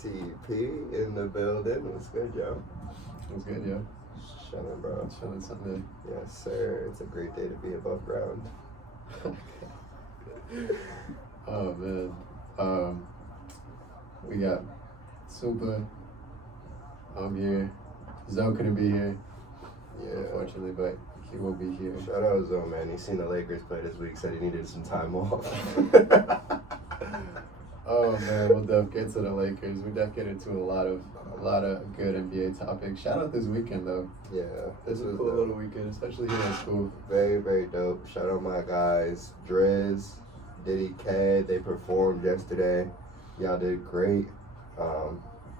TP in the building. What's good, yo? What's good, yo? Chilling, bro. Chilling Sunday. Yes, sir. It's a great day to be above ground. Oh, man. We got Supa. I'm here. Zoe couldn't be here, Yeah. unfortunately, but he will be here. Shout out Zoe, man. He seen the Lakers play this week. Said he needed some time off. Oh man, we'll definitely get to the Lakers. We definitely get into a lot of good NBA topics. Shout out this weekend though. Yeah, This was a cool little weekend, especially here in school. very, very dope. Shout out my guys, Driz, Diddy K. They performed yesterday. Y'all did great.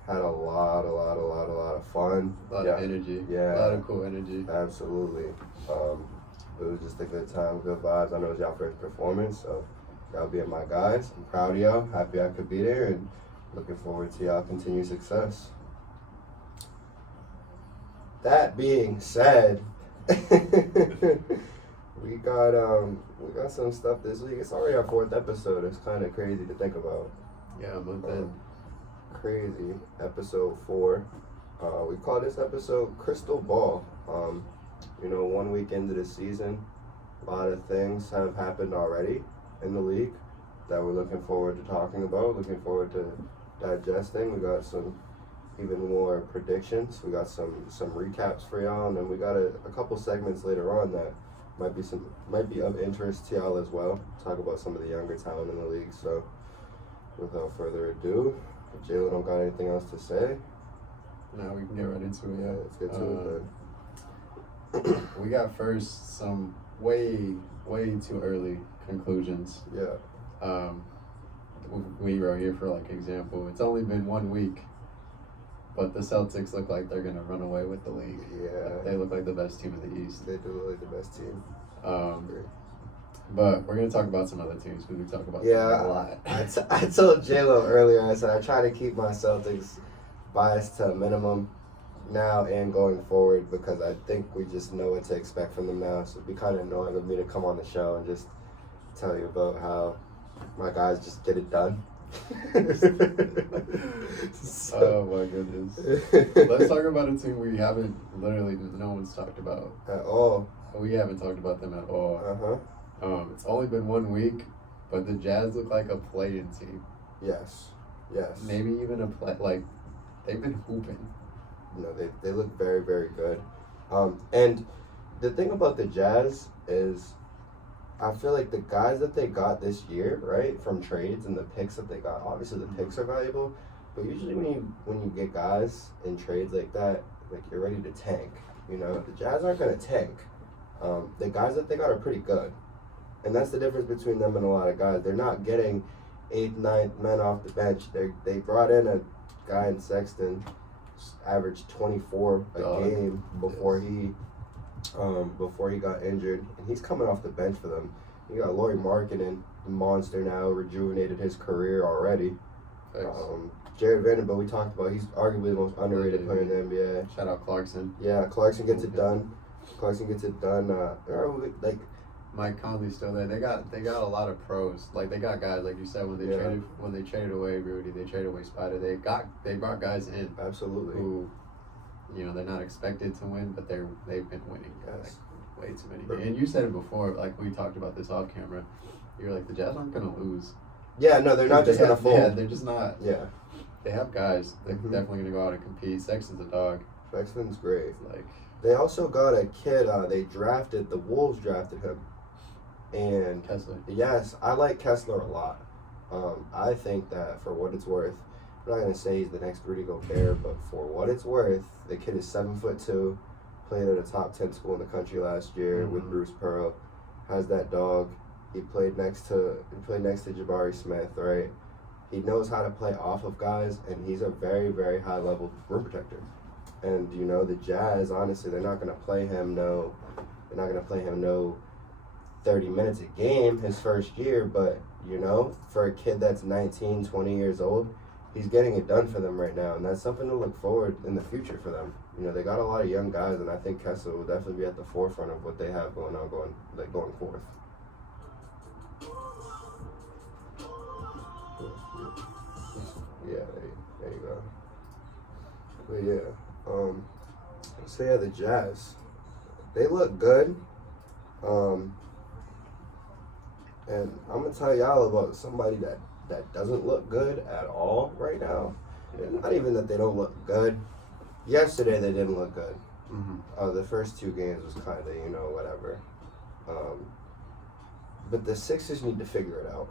Had a lot of fun. A lot of energy. Yeah. A lot of cool energy. Absolutely. It was just a good time, good vibes. I know it was y'all first performance, so y'all being my guys. I'm proud of y'all. Happy I could be there, and looking forward to y'all continued success. That being said, we got some stuff this week. It's already our 4th episode. It's kind of crazy to think about. Yeah, month end. Crazy. Episode 4. We call this episode Crystal Ball. 1 week into the season, a lot of things have happened already in the league that we're looking forward to talking about, looking forward to digesting. We got some even more predictions. We got some recaps for y'all, and then we got a couple segments later on that might be of interest to y'all as well. Talk about some of the younger talent in the league. So without further ado, if JLo don't got anything else to say, Now we can get right into it. Yeah, let's get to it then. We got first some way too early conclusions. Yeah. We wrote here for like example. It's only been 1 week, but the Celtics look like they're gonna run away with the league. Yeah. They look like the best team in the East. They do look like the best team. But we're gonna talk about some other teams because we talk about them a lot. I told JLo earlier, I said I try to keep my Celtics bias to a minimum now and going forward, because I think we just know what to expect from them now. So it'd be kind of annoying of me to come on the show and just tell you about how my guys just get it done. Oh my goodness. Let's talk about a team we haven't, literally no one's talked about. At all. We haven't talked about them at all. Uh-huh. It's only been 1 week, but the Jazz look like a play-in team. Yes. Maybe even a play, like, they've been hooping. They look very, very good. And the thing about the Jazz is I feel like the guys that they got this year, right, from trades and the picks that they got, obviously the picks are valuable, but usually when you get guys in trades like that, like you're ready to tank. The Jazz aren't going to tank. The guys that they got are pretty good. And that's the difference between them and a lot of guys. They're not getting 8th, 9th men off the bench. They brought in a guy in Sexton, averaged 24 a game before he got injured, and he's coming off the bench for them. You got Lauri Markkanen, the monster now, rejuvenated his career already. Jared Vanderbilt, we talked about, he's arguably the most underrated player in the NBA. Shout out Clarkson. Yeah, Clarkson gets it done. Mike Conley's still there. They got a lot of pros. Like they got guys, like you said, when they traded away Rudy, they traded away Spider. They brought guys in. Absolutely. Who, they're not expected to win, but they've been winning. Yes. Like, way too many. And you said it before, like we talked about this off camera. You're like, the Jazz aren't gonna lose. Yeah, no, they're not just gonna fold. Yeah, they're just not. Yeah. They have guys. They're definitely gonna go out and compete. Sexton's a dog. Sexton's great. Like, they also got a kid. The Wolves drafted him. And Kessler. Yes, I like Kessler a lot. I think that for what it's worth, I'm not gonna say he's the next Rudy Gobert, but for what it's worth, the kid is 7'2", played at a top 10 school in the country last year with Bruce Pearl. Has that dog. He played next to Jabari Smith, right? He knows how to play off of guys, and he's a very, very high level rim protector. And the Jazz, honestly, they're not gonna play him no 30 minutes a game his first year, but for a kid that's 19, 20 years old, he's getting it done for them right now, and that's something to look forward in the future for them. They got a lot of young guys, and I think Kessler will definitely be at the forefront of what they have going forth. Yeah, there you go. But yeah. So yeah, the Jazz. They look good. And I'm gonna tell y'all about somebody that doesn't look good at all right now. And not even that they don't look good. Yesterday they didn't look good. The first 2 games was kind of, whatever. But the Sixers need to figure it out.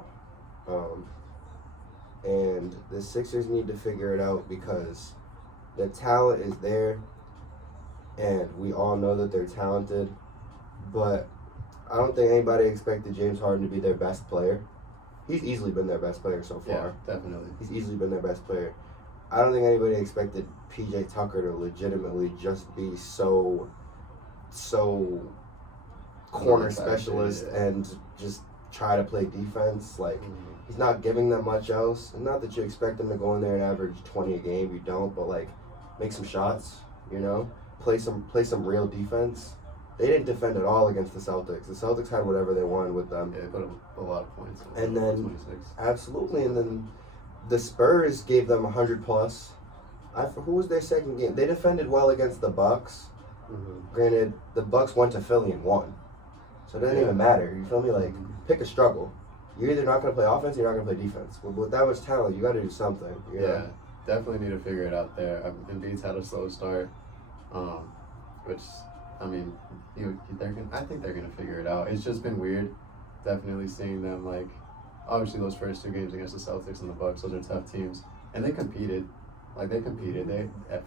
And the Sixers need to figure it out because the talent is there, and we all know that they're talented, but I don't think anybody expected James Harden to be their best player. He's easily been their best player so far. Yeah, definitely. He's easily been their best player. I don't think anybody expected PJ Tucker to legitimately just be so corner specialist and just try to play defense. Like, he's not giving them much else. And not that you expect him to go in there and average 20 a game. You don't, but like, make some shots, play some real defense. They didn't defend at all against the Celtics. The Celtics had whatever they wanted with them. Yeah, they put up a lot of points. And then 26. Absolutely, and then the Spurs gave them 100 plus. Who was their second game? They defended well against the Bucks. Granted, the Bucks went to Philly and won, so it doesn't even matter. You feel me? Like, pick a struggle. You're either not going to play offense, or you're not going to play defense. But with that much talent, you got to do something. You know? Definitely need to figure it out there. Embiid's had a slow start, which, I mean, I think they're gonna figure it out. It's just been weird, definitely seeing them, like, obviously those first 2 games against the Celtics and the Bucks, those are tough teams, and they competed.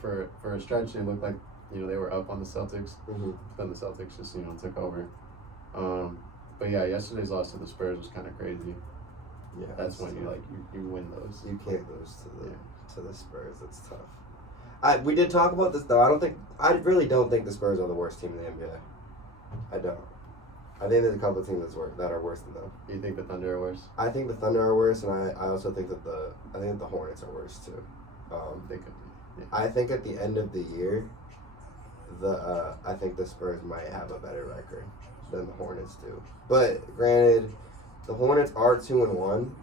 For a stretch, they looked like they were up on the Celtics. Then the Celtics just took over. But yeah, yesterday's loss to the Spurs was kind of crazy. Yeah, that's when you win those. You can't lose to the Spurs. It's tough. We did talk about this though. I really don't think the Spurs are the worst team in the NBA. I don't. I think there's a couple of teams that are worse than them. You think the Thunder are worse? I think the Thunder are worse, and I also think that the Hornets are worse too. They could be. Yeah. I think at the end of the year, I think the Spurs might have a better record than the Hornets do. But granted, the Hornets are 2-1.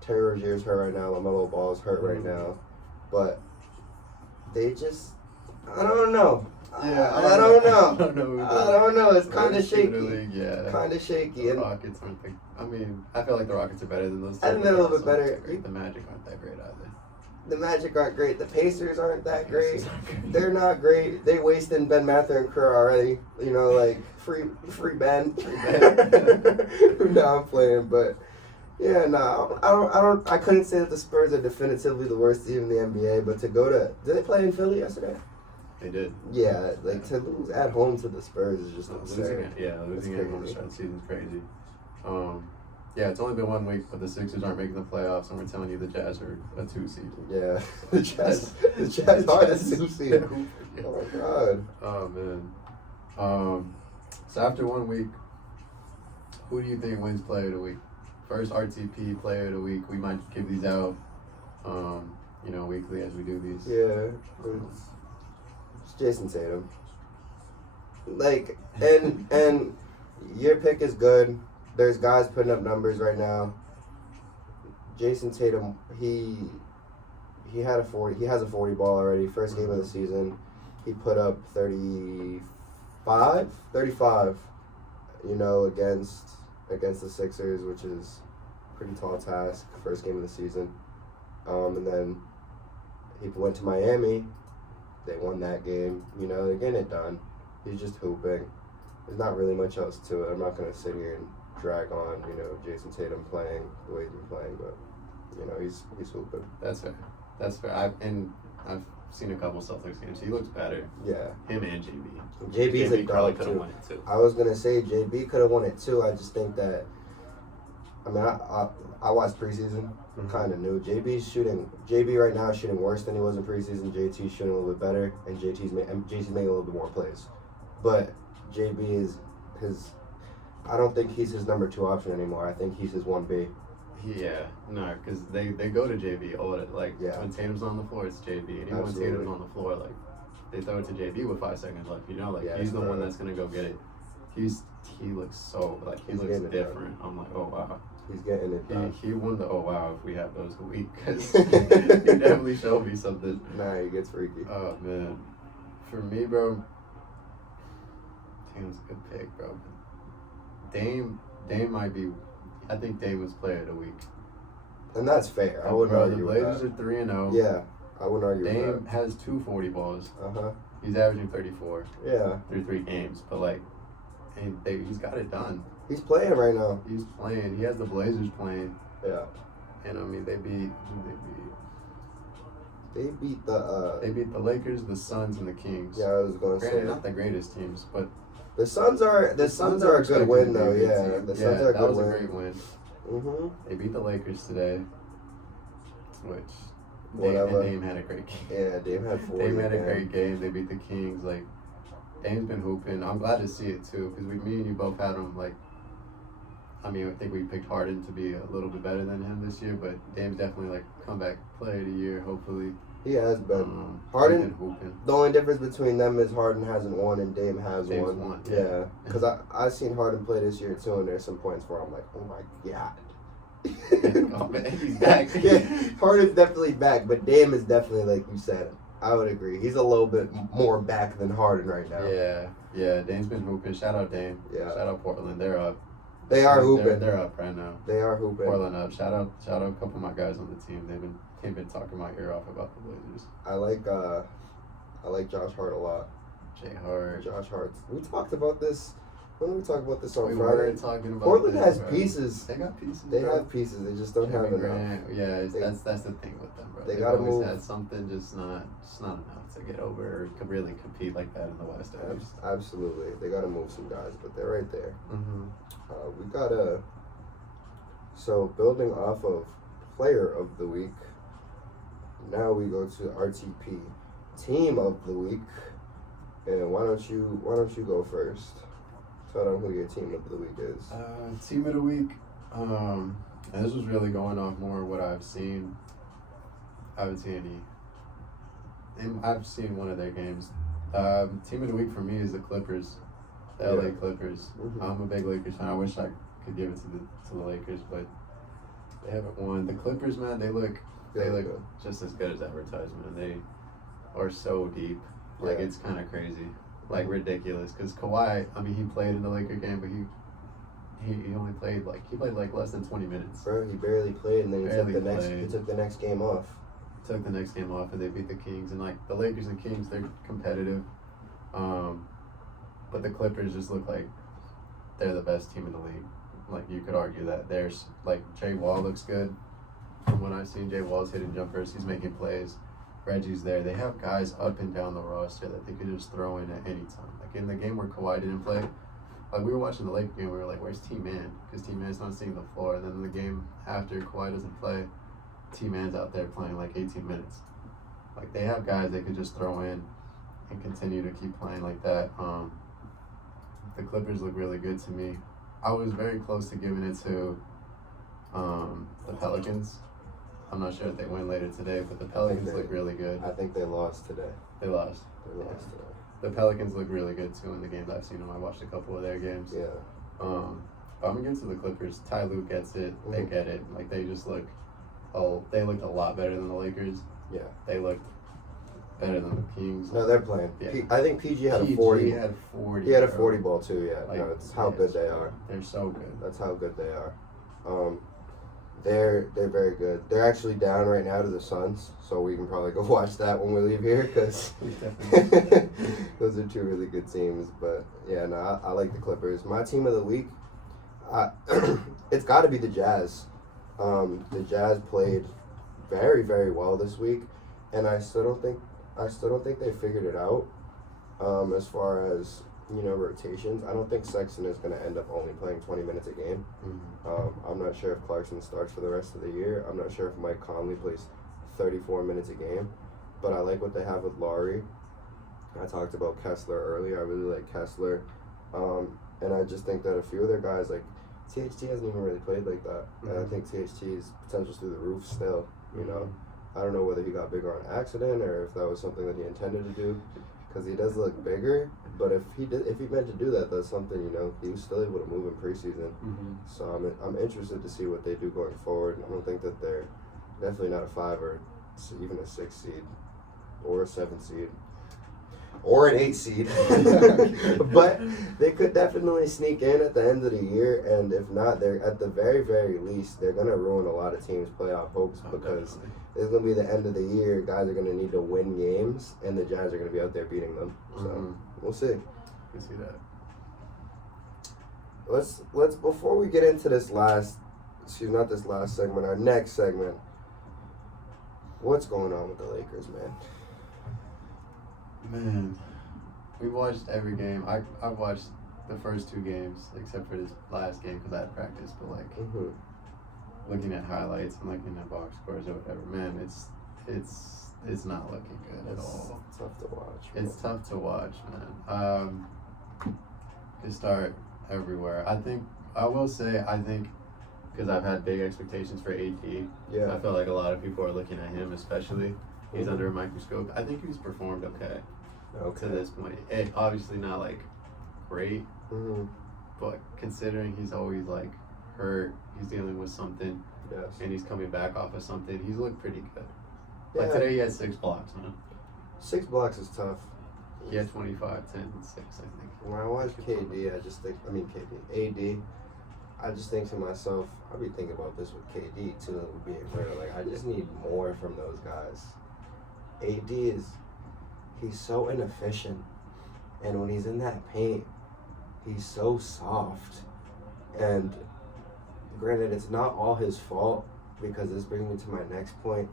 Terry Rozier's hurt right now. LaMelo Ball's hurt right now. But they just, I don't know. Yeah, I don't know. I don't know. It's kind of shaky. Yeah. Kind of shaky. The Rockets aren't I feel like the Rockets are better than those two. I think they're a little bit better. The Magic aren't that great either. The Magic aren't great. The Pacers aren't that great. They're not great. They wasted Ben Mather and Kerr already. Free Ben. No, I'm playing, but yeah, no, I couldn't say that the Spurs are definitively the worst team in the NBA, but to go to, did they play in Philly yesterday? They did. Yeah, to lose at home to the Spurs is just absurd. Losing at home to start the season's crazy. Yeah, it's only been 1 week, but the Sixers aren't making the playoffs, and we're telling you the Jazz are a 2 seed. Yeah, the Jazz are a 2 seed. Oh my God. Oh man. So after 1 week, who do you think wins Player of the Week? First RTP Player of the Week. We might give these out, weekly as we do these. Yeah, it's Jason Tatum. And your pick is good. There's guys putting up numbers right now. Jason Tatum, he had a 40. He has a 40 ball already. First game of the season, he put up 35. Against the Sixers, which is a pretty tall task. First game of the season, and then he went to Miami. They won that game. They're getting it done. He's just hooping. There's not really much else to it. I'm not gonna sit here and drag on, Jason Tatum playing the way he's been playing, but he's hooping. That's fair. I've seen a couple Celtics games. He looks better. Yeah. Him and JB. JB's a probably dog could have too. won it too. I was gonna say JB could have won it too. I just think that. I watched preseason. Kind of knew JB right now is shooting worse than he was in preseason. JT's shooting a little bit better, and JT's making a little bit more plays. But JB is his. I don't think he's his number 2 option anymore. I think he's his 1B. Yeah, no, because they go to JB all when Tatum's on the floor, it's JB, and even when Tatum's on the floor, they throw it to JB with 5 seconds left. He's the one that's gonna go get it. he looks so like he He's looks getting it different. I'm like, oh wow. He's getting it done. He won the oh wow if we have those a week because he definitely showed me something. Nah, he gets freaky. Oh man, for me, bro, Dame's a good pick, bro. Dame might be. I think Dame was player of the week. And that's fair. I wouldn't Bro, the argue with Blazers that. are 3-0. Yeah, I wouldn't argue Dame with has 240 balls. that. Uh-huh. He's averaging 34 Yeah. through 3 games, but like, he's got it done. He's playing right now. He's playing. He has the Blazers playing, Yeah. and I mean they beat They beat the the Lakers, the Suns, and the Kings. yeah, I was gonna say Granted, not the greatest teams, but the Suns are a good expected win to be a though, good yeah. team. The Suns are a that good was win. a great win. Mm-hmm. They beat the Lakers today, which Whatever. Dame had a great game. Yeah, Dame had 40. Dame had a man. great game. They beat the Kings. Like, Dame's been hooping. I'm glad to see it too, because me and you both had him. Like, I mean, I think we picked Harden to be a little bit better than him this year, but Dame's definitely like comeback player of the year. Hopefully, He has been. he's Harden. been hooping. The only difference between them is Harden hasn't won and Dame has Dame's won. won, Yeah, yeah. because I seen Harden play this year too, and there's some points where I'm like, oh my god. Oh man, he's back. Yeah, Harden's definitely back, but Dame is definitely, like you said, I would agree. He's a little bit more back than Harden right now. Yeah. Dame's been hooping. Shout out Dame. Yeah. Shout out Portland. They're up. They are hooping. They're up right now. They are hooping. Portland up. Shout out a couple of my guys on the team. They've been talking my ear off about the Blazers. I like Josh Hart a lot. Jay Hart. Josh Hart. We talked about this. When did we talk about this on We Friday? were talking about Portland this, has bro. pieces. They got pieces. They bro. have pieces. They just don't have Kevin enough. Grant. Yeah, They- that's the thing with them, bro. they They've gotta always move. had something, just not enough to get over or could really compete like that in the West. At least. Absolutely. They got to move some guys, but they're right there. Mm-hmm. We got to. So, building off of player of the week, now we go to RTP, team of the week. And why don't you go first? Tell them who your team of the week is. Team of the week. And this was really going off more what I've seen. I haven't seen any. And I've seen one of their games. Team of the week for me is the Clippers, the LA Clippers. Mhm. I'm a big Lakers fan. I wish I could give it to the Lakers, but they haven't won. The Clippers, man, they look Good. just as good as advertisement. They are so deep. Like, Yeah. it's kind of crazy. Like, ridiculous. Because Kawhi, I mean, he played in the Laker game, but he only played like less than 20 minutes. Bro, he barely played, and then he Barely took played. the next game off. Took the next game off, and they beat the Kings. And like the Lakers and Kings, they're competitive. But the Clippers just look like they're the best team in the league. Like, you could argue that. There's like Jay Wall looks good. From what I've seen, Jay Wall's hitting jumpers. He's making plays. Reggie's there. They have guys up and down the roster that they could just throw in at any time. Like in the game where Kawhi didn't play, like we were watching the Lakers game, we were like, "Where's T-Man?" Because T-Man's not seeing the floor. And then in the game after Kawhi doesn't play, T-Man's out there playing like 18 minutes. Like, they have guys they could just throw in and continue to keep playing like that. The Clippers look really good to me. I was very close to giving it to the Pelicans. I'm not sure if they win later today, but the Pelicans look really good. I think they lost today. They lost. They lost today. The Pelicans look really good too in the games I've seen them. I watched a couple of their games. Yeah. But I'm gonna give it to the Clippers. Ty Lue gets it. They Mhm. get it. Like, they just look. Oh, they looked a lot better than the Lakers. Yeah. They looked better than the Kings. No, they're playing. Yeah. I think PG had a PG 40. had 40. He had a bro. 40 ball too. Yeah. Like, No, it's how yeah, good they are. They're so good. That's how good they are. They're very good. They're actually down right now to the Suns, so we can probably go watch that when we leave here because those are two really good teams. But yeah, no, I like the Clippers. My team of the week, it's got to be the Jazz. The Jazz played very, very well this week, and I still don't think they figured it out. As far as rotations, I don't think Sexton is going to end up only playing 20 minutes a game. Mm-hmm. I'm not sure if Clarkson starts for the rest of the year. I'm not sure if Mike Conley plays 34 minutes a game, but I like what they have with Laurie. I talked about Kessler earlier. I really like Kessler, and I just think that a few other guys, like THT, hasn't even really played like that, and I think THT's potential's through the roof still. I don't know whether he got bigger on accident or if that was something that he intended to do. because he does look bigger. But if he meant to do that, that's something, he was still able to move in preseason. Mm-hmm. So I'm interested to see what they do going forward. I don't think that they're definitely not a 5 or even a 6 seed or a 7 seed or an 8 seed. But they could definitely sneak in at the end of the year, and if not, they're at the very, very least, they're going to ruin a lot of teams' playoff hopes because Definitely. it's going to be the end of the year. Guys are going to need to win games, and the Jazz are going to be out there beating them. So we'll see. I can see that. Let's before we get into not this last segment, our next segment. What's going on with the Lakers, man? Man, we watched every game. I watched the first 2 games except for this last game because I had practice. But like looking at highlights and looking at box scores or whatever, man, it's not looking good at all. It's tough to watch. It's tough to watch, man. Could start everywhere. I will say because I've had big expectations for AD. Yeah. I feel like a lot of people are looking at him, especially. He's under a microscope. I think he's performed okay to this point. Obviously not like great, but considering he's always like hurt, he's dealing with something, and he's coming back off of something, he's looked pretty good. Yeah. Like today he had 6 blocks, man. 6 blocks is tough. He had 25, 10, and 6, I think. When I watch KD, AD, I just think to myself, I'll be thinking about this with KD too, being real. Like, I just need more from those guys. AD he's so inefficient. And when he's in that paint, he's so soft. And granted, it's not all his fault, because this brings me to my next point.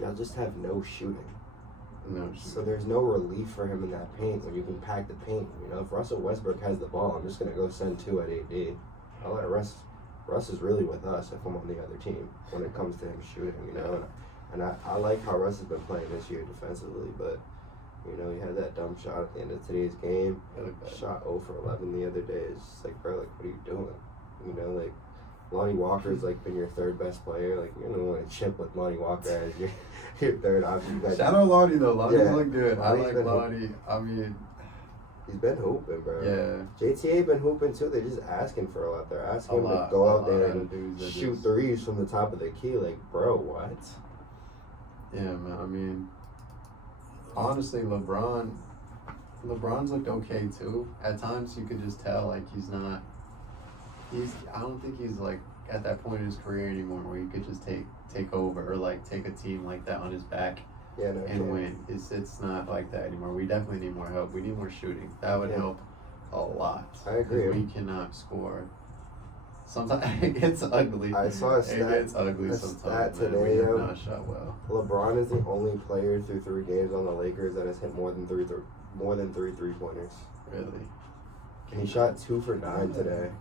Y'all just have no shooting. No. So there's no relief for him in that paint when you can pack the paint. If Russell Westbrook has the ball, I'm just going to go send 2 at AD. I'll let Russ is really with us if I'm on the other team when it comes to him shooting, And I like how Russ has been playing this year defensively, but, he had that dumb shot at the end of today's game. Shot 0 for 11 the other day. It's just like, bro, like, what are you doing? Lonnie Walker's been your 3rd best player. Like, you're gonna want to chip with Lonnie Walker as your 3rd option. Shout out Lonnie though. Lonnie's look good. I Lonnie's like Lonnie. I mean, he's been hooping, bro. Yeah. JTA been hooping too. They're just asking for a lot. They're asking him to go out there and shoot threes from the top of the key. Like, bro, what? Yeah, man. I mean, honestly, LeBron's looked okay too. At times, you could just tell I don't think he's like at that point in his career anymore where he could just take over or like take a team like that on his back and win. It's not like that anymore. We definitely need more help. We need more shooting. That would help a lot. I agree. We cannot score. Sometimes it gets ugly. I saw a stat. It gets ugly sometimes. Today, we have not shot well. LeBron is the only player through 3 games on the Lakers that has hit more than 3 3-pointers. Really? He shot 2 for 9 today.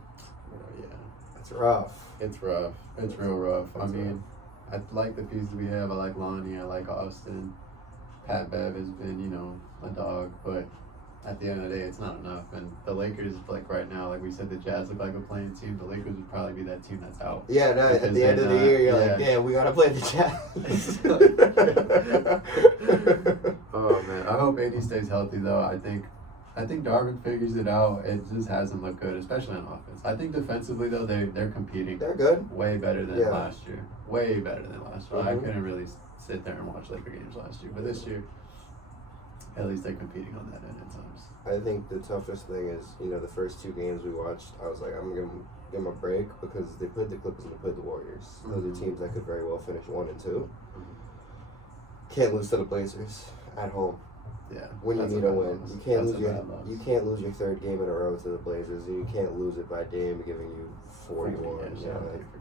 Yeah. It's rough. It's rough. It's real rough. I mean, I like the pieces we have. I like Lonnie. I like Austin. Pat Bev has been, a dog, but at the end of the day, it's not enough. And the Lakers, like right now, like we said, the Jazz look like a playing team. The Lakers would probably be that team that's out. Yeah, no, at the end of the year, you're like, damn, we gotta play the Jazz. Oh man, I hope AD stays healthy though. I think Darvin figures it out. It just hasn't looked good, especially on offense. I think defensively though, they're competing. They're good. Way better than last year. Way better than last year. I couldn't really sit there and watch Laker games last year, but this year, at least they're competing on that end at times. I think the toughest thing is, the first 2 games we watched, I was like, I'm going to give them a break because they played the Clippers and they played the Warriors. Those are teams that could very well finish 1 and 2. Can't lose to the Blazers at home. Yeah. When you need a win. You can't lose your 3rd game in a row to the Blazers, and you can't lose it by Dame giving you 41.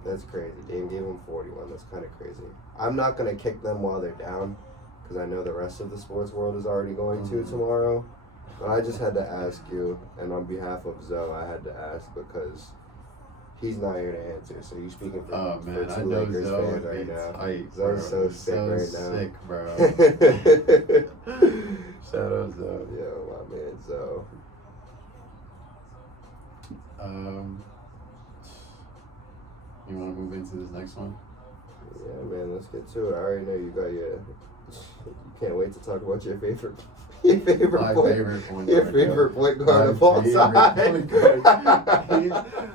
That's crazy. Dame gave him 41. That's kind of crazy. I'm not going to kick them while they're down, because I know the rest of the sports world is already going to tomorrow. But I just had to ask you, and on behalf of Zoe, I had to ask because he's not here to answer. So you speaking for, for 2 Lakers fans right now. Tight, Zoe's so sick right now. Sick, bro. Shout out Zoe. Yo, my man Zoe. You want to move into this next one? Yeah, man, let's get to it. I already know you got your. You can't wait to talk about your favorite Your favorite My point. favorite point Your guard. favorite point guard of all favorite time. point guard.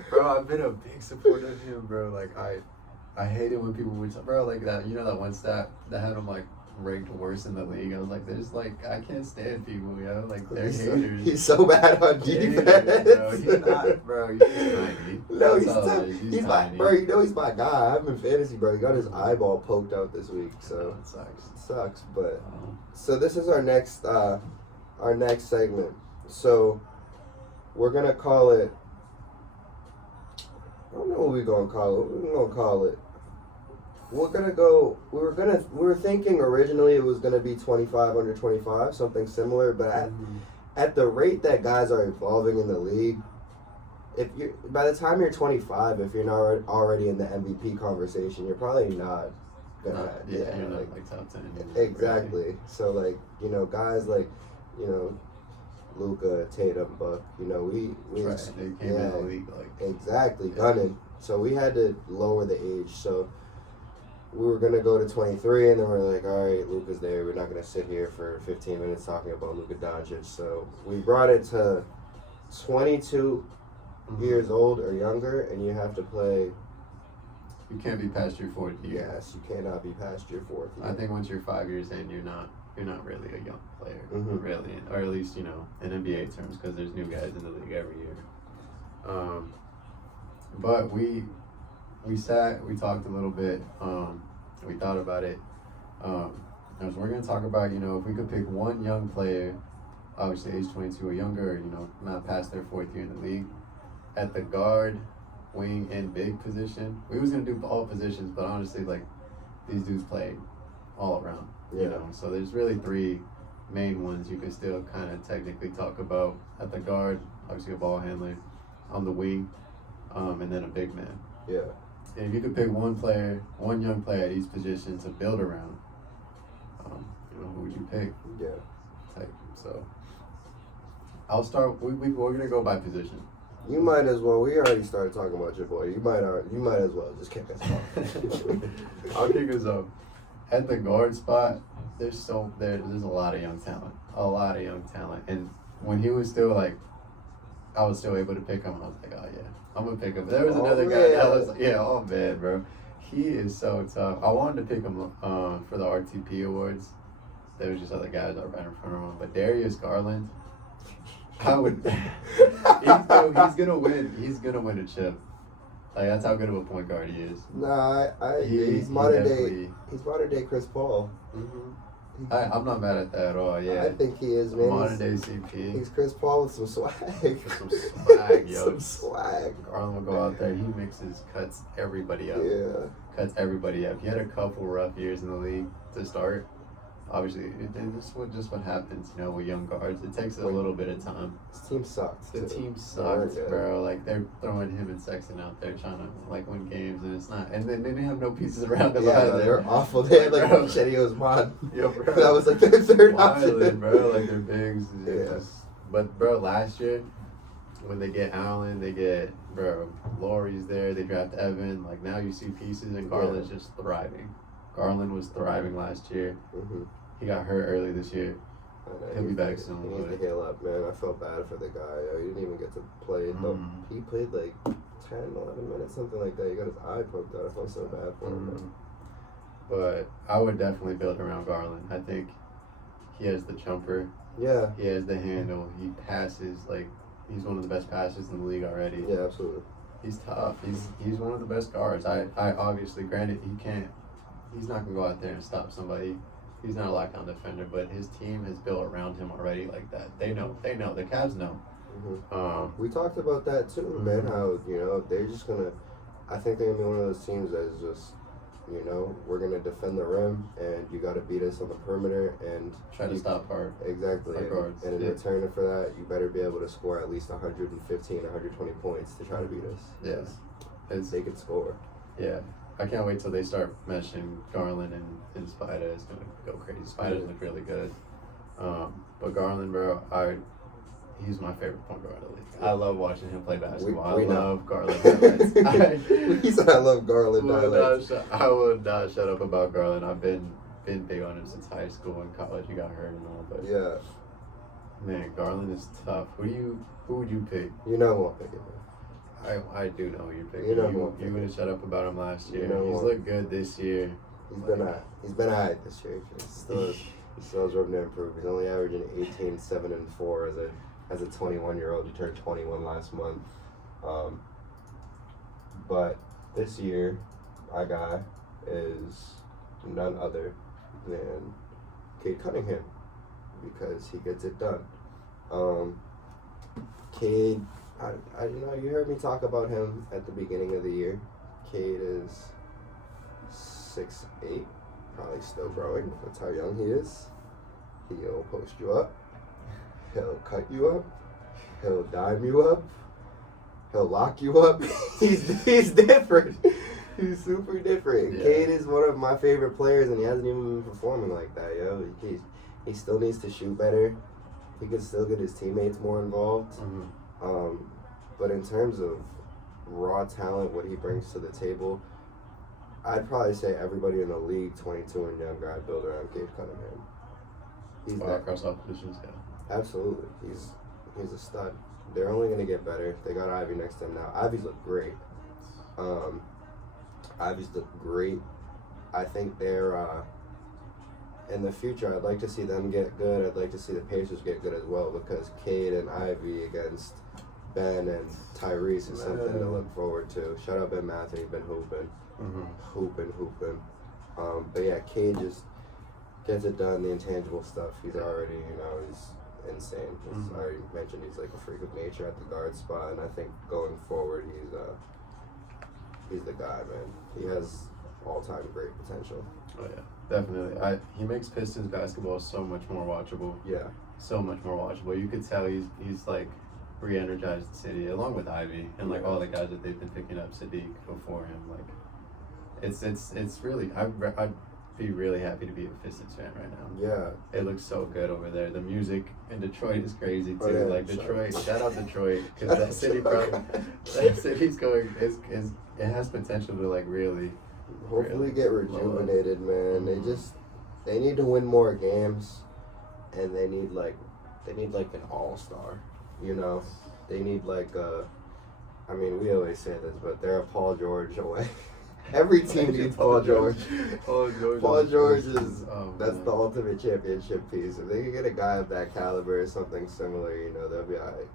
Bro, I've been a big supporter of him, bro. Like I hate it when people would, bro, like that. You know that one stat that had him like ranked worse in the league. I was like, there's like I can't stand people, yo. Like they're haters. He's so bad on Haters, defense. bro. He's not, bro. He's just 90. No, That's he's all tough. it is. He's my tiny. bro. You know he's my guy. I'm in fantasy, bro. He got his eyeball poked out this week, so It sucks. it sucks. But so this is our next segment. So we're gonna call it. I don't know what we're gonna call it. What we're gonna call it. We're gonna go. We were thinking originally it was gonna be 25 under 25, something similar. But at the rate that guys are evolving in the league, if you by the time you're 25, if you're not already in the MVP conversation, you're probably not gonna. You're not like top 10. Exactly. Right. So like guys like Luka, Tatum, Buck. We Right. They came in the league like exactly gunning. So we had to lower the age. So we were gonna go to 23, and then we're like, all right, Luka's there. We're not gonna sit here for 15 minutes talking about Luka Doncic. So we brought it to 22 years old or younger, and you have to play. You can't be past your fourth year. Yes, you cannot be past your fourth year. I think once you're 5 years in, you're not really a young player, Mhm. really, or at least in NBA terms, because there's new guys in the league every year. But we sat, we talked a little bit, we thought about it. As we're gonna talk about, if we could pick one young player, obviously age 22 or younger, not past their fourth year in the league, at the guard, wing, and big position. We was gonna do all positions, but honestly, like these dudes play all around. So there's really three main ones you can still kind of technically talk about. At the guard, obviously a ball handler, on the wing, and then a big man. Yeah. And if you could pick one young player at each position to build around, who would you pick? Yeah. So I'll start. We're gonna go by position. You might as well. We already started talking about your boy. You might as well just kick us off. I'll kick us off. At the guard spot, there's a lot of young talent. And when he was still I was still able to pick him. I was like, oh yeah, I'm gonna pick him. There was another guy that was oh man, bro, he is so tough. I wanted to pick him for the RTP awards. There was just other guys that were right in front of him, but Darius Garland, I would. he's gonna win. He's gonna win a chip. That's how good of a point guard he is. Nah, he's modern day. He's modern day Chris Paul. Mm-hmm. I'm not mad at that at all. Yeah, I think he is, man. Modern day CP. He's Chris Paul with some swag. Some swag, yo. Some swag. Garland will go out there. He cuts everybody up. Yeah. Cuts everybody up. He had a couple rough years in the league to start. Obviously, this is just what happens, with young guards. It takes a little bit of time. His team sucks. The team sucks, bro. They're throwing him and Sexton out there trying to win games, and it's not. And then they didn't have no pieces around him. Yeah, they were awful. They had Chetty Osman. Yeah, bro. That was their third option, bro. Their bigs. Yeah. But bro, last year when they get Allen, they get Laurie's there. They draft Evan. Now you see pieces, and Garland's just thriving. Garland was thriving last year. Mm-hmm. He got hurt early this year. He'll be back soon. He needs to heal up, man. I felt bad for the guy. He didn't even get to play. He played 10, 11 minutes, something like that. He got his eye poked out. I felt so bad for him, man. But I would definitely build around Garland. I think he has the jumper. Yeah. He has the handle. He passes. He's one of the best passers in the league already. Yeah, absolutely. He's tough. He's one of the best guards. I obviously, granted, he's not going to go out there and stop somebody. He's not a lockdown defender, but his team has built around him already like that. They know. The Cavs know. Mm-hmm. We talked about that too, man. How they're just gonna. I think they're gonna be one of those teams that is just, we're gonna defend the rim, and you got to beat us on the perimeter and try to stop our guards. And in return for that, you better be able to score at least 115, 120 points to try to beat us. Yes, they can score. Yeah. I can't wait till they start meshing Garland and Spida. It's going to go crazy. Spida's look really good. But Garland, bro, he's my favorite point guard in the league. I love watching him play basketball. I love Garland highlights. He said I love Garland highlights. I will not shut up about Garland. I've been big on him since high school and college. He got hurt and all. But yeah. Man, Garland is tough. Who would you pick? You know who I'm picking, man. I do know who you're picking. You know who I'm You would have shut up about him last year. You know He's what? looked good this year. He's been alright this year. He still has room to improve. He's only averaging 18, 7, and 4 as a 21-year-old. He turned 21 last month. But this year, my guy is none other than Cade Cunningham because he gets it done. Cade, you heard me talk about him at the beginning of the year. Cade is 6'8", probably still growing. That's how young he is. He'll post you up. He'll cut you up. He'll dime you up. He'll lock you up. He's different. He's super different. Yeah. Cade is one of my favorite players, and he hasn't even been performing like that, yo. He still needs to shoot better. He could still get his teammates more involved. Mm-hmm. But in terms of raw talent, what he brings to the table, I'd probably say everybody in the league, 22 and younger, I'd build around Cade Cunningham. He's that across all positions, yeah. Absolutely. He's a stud. They're only going to get better. They got Ivy next to him now. Ivy's looked great. Ivy's looked great. I think they're, in the future, I'd like to see them get good. I'd like to see the Pacers get good as well because Cade and Ivy against Ben and Tyrese is something to look forward to. Shout out Ben Matthew. He's been hooping. Hooping. But yeah, Cade just gets it done. The intangible stuff, he's already, he's insane. As I already mentioned, he's like a freak of nature at the guard spot, and I think going forward, he's the guy, man. He has all-time great potential. Oh yeah, definitely. He makes Pistons basketball so much more watchable. Yeah. So much more watchable. You could tell he's like re-energized the city along with Ivy and like all the guys that they've been picking up, Sadiq before him. Like it's really I'd be really happy to be a Pistons fan right now. Yeah. It looks so good over there. The music in Detroit is crazy too. Oh, yeah. Like Detroit, shout out Detroit because that city that city's going is it has potential to like really. Hopefully get rejuvenated, man. They need to win more games, and they need like an all-star, They need like we always say this, but they're a Paul George away. Every team needs Paul George. Paul George is that's the ultimate championship piece. If they can get a guy of that caliber or something similar, they'll be alright.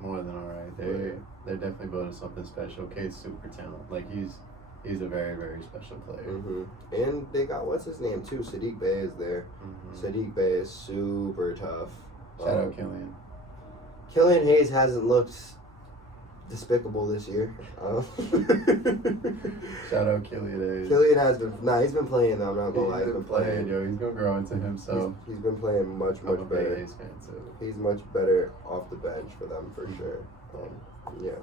More than alright. They're definitely building something special. Cade's super talented. Like he's a very, very special player. And they got what's his name too. Sadiq Bey is there. Sadiq Bey is super tough. Shout out Killian. Killian Hayes hasn't looked despicable this year. Shout out Killian Hayes. Killian has been. He's been playing though. I'm not gonna lie. He's been playing, yo. He's gonna grow into himself. He's been playing much I'm a better. big Hayes fan too. He's much better off the bench for them for sure. Yeah.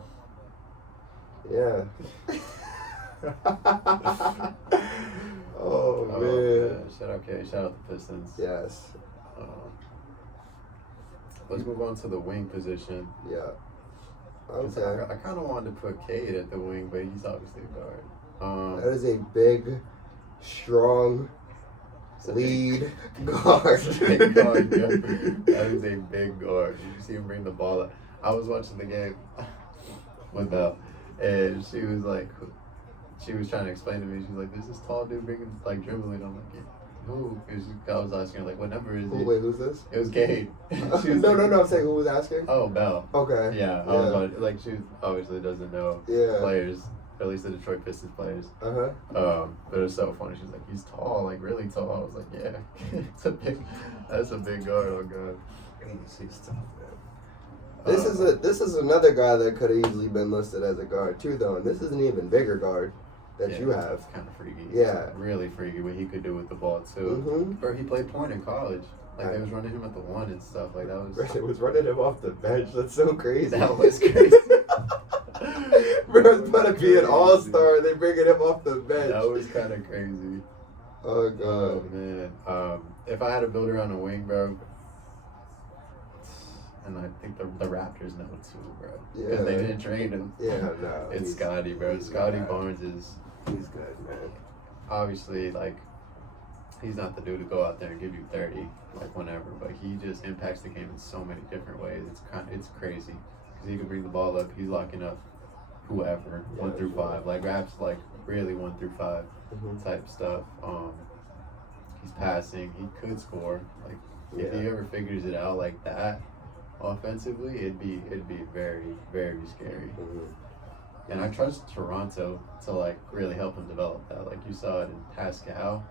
Oh man. Shout out K. Shout out the Pistons. Yes. Let's move on to the wing position. Yeah. Okay. I kind of wanted to put Cade at the wing, but he's obviously a guard. That is a big, strong lead guard. Big guard, yeah. That is a big guard. You see him bring the ball up. I was watching the game with Belle, and she was trying to explain to me. She's like, "There's this tall dude dribbling." I'm like, yeah. Who? I was asking her, like, what number is it? Wait, who's this? It was Cade. No, I'm saying who was asking? Oh, Belle. Okay. Yeah, I was on, she obviously doesn't know players, or at least the Detroit Pistons players. But it was so funny. She's like, he's tall, like really tall. I was like, yeah, that's a big guard. Oh God. He's tough, man. This is another guy that could have easily been listed as a guard too, though, and this is an even bigger guard that you have. It's kind of freaky. Yeah. Really freaky what he could do with the ball too. Or he played point in college. Like they was running him at the one and stuff. Like that was. It was running him off the bench. That's so crazy. That was crazy. Bro's about to be an all-star. They bringing him off the bench. That was kind of crazy. Oh God. Oh man. If I had to build around a wing, bro. And I think the Raptors know too, bro. Because they didn't trade him. Yeah, no. It's Scotty, bro. Scotty Barnes is. He's good, man. Obviously, like, he's not the dude to go out there and give you 30 like whenever, but he just impacts the game in so many different ways. It's crazy because he can bring the ball up. He's locking up whoever 1 through 5, like raps like really 1 through 5 type stuff. He's passing. He could score. Like if he ever figures it out like that offensively, it'd be very very scary. And I trust Toronto to like really help him develop that. Like you saw it in Pascal.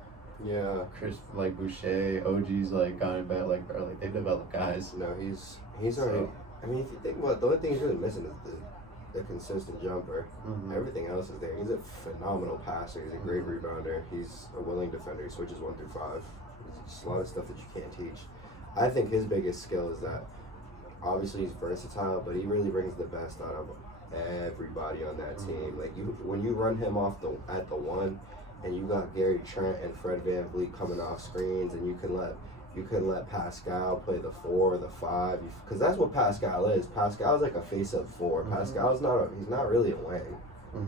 Yeah. Chris, like Boucher, OG's like gotten back, like bro, like they develop guys. No, he's already. I mean, if you think about it, the only thing he's really missing is the consistent jumper. Everything else is there. He's a phenomenal passer. He's a great rebounder. He's a willing defender. He switches 1 through 5. There's just a lot of stuff that you can't teach. I think his biggest skill is that obviously he's versatile, but he really brings the best out of everybody on that team. Like when you run him off at the 1. And you got Gary Trent and Fred VanVleet coming off screens, and you can let Pascal play the 4, the 5, because that's what Pascal is. Pascal's like a face-up 4. Pascal's he's not really a wing.